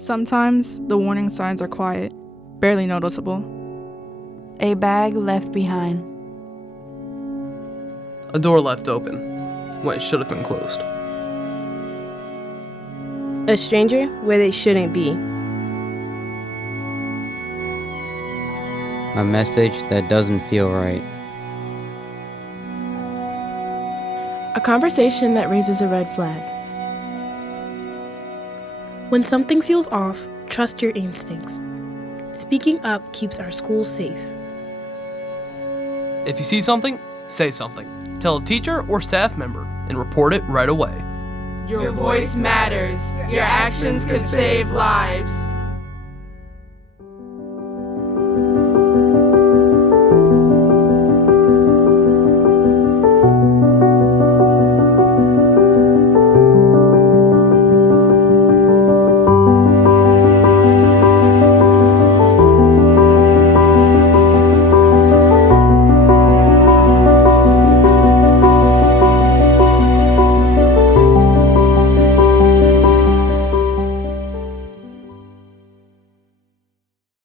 Sometimes the warning signs are quiet, barely noticeable. A bag left behind. A door left open when it should have been closed. A stranger where they shouldn't be. A message that doesn't feel right. A conversation that raises a red flag. When something feels off, trust your instincts. Speaking up keeps our schools safe. If you see something, say something. Tell a teacher or staff member and report it right away. Your voice matters. Your actions could save lives.